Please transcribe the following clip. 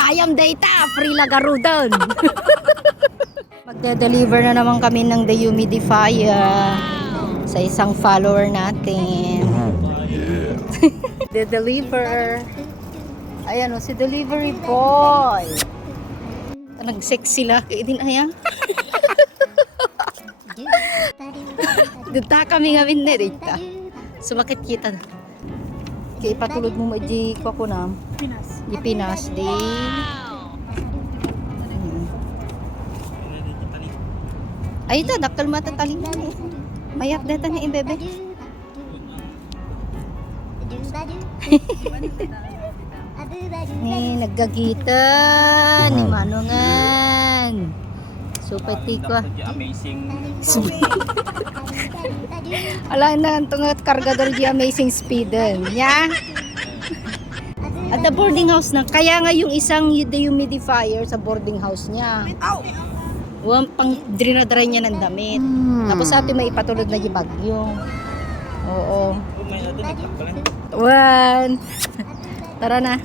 Tayam data, free lagarudan. Magde-deliver na naman kami ng dehumidifier sa isang follower natin. De-deliver. Ayan o, si delivery boy. Nag-sexy lang. Kaya din ayan. Dita kami nga dita. Sumakit kita. Kaya patulog mo maji ko ako na. Di Pinas. Di. Ay ito, daktal matataling. Mayak data na yung bebe. Ni naggagita ni manungan. Supati ko. Amazing. Ala na itong kargador di amazing speed nya. At the boarding house na. Kaya nga yung isang dehumidifier sa boarding house niya. Pang drinadry niya ng damit. Tapos ate may ipatulog na yung bagyo. Oo. May natin nagtakbalan. One. Tara na.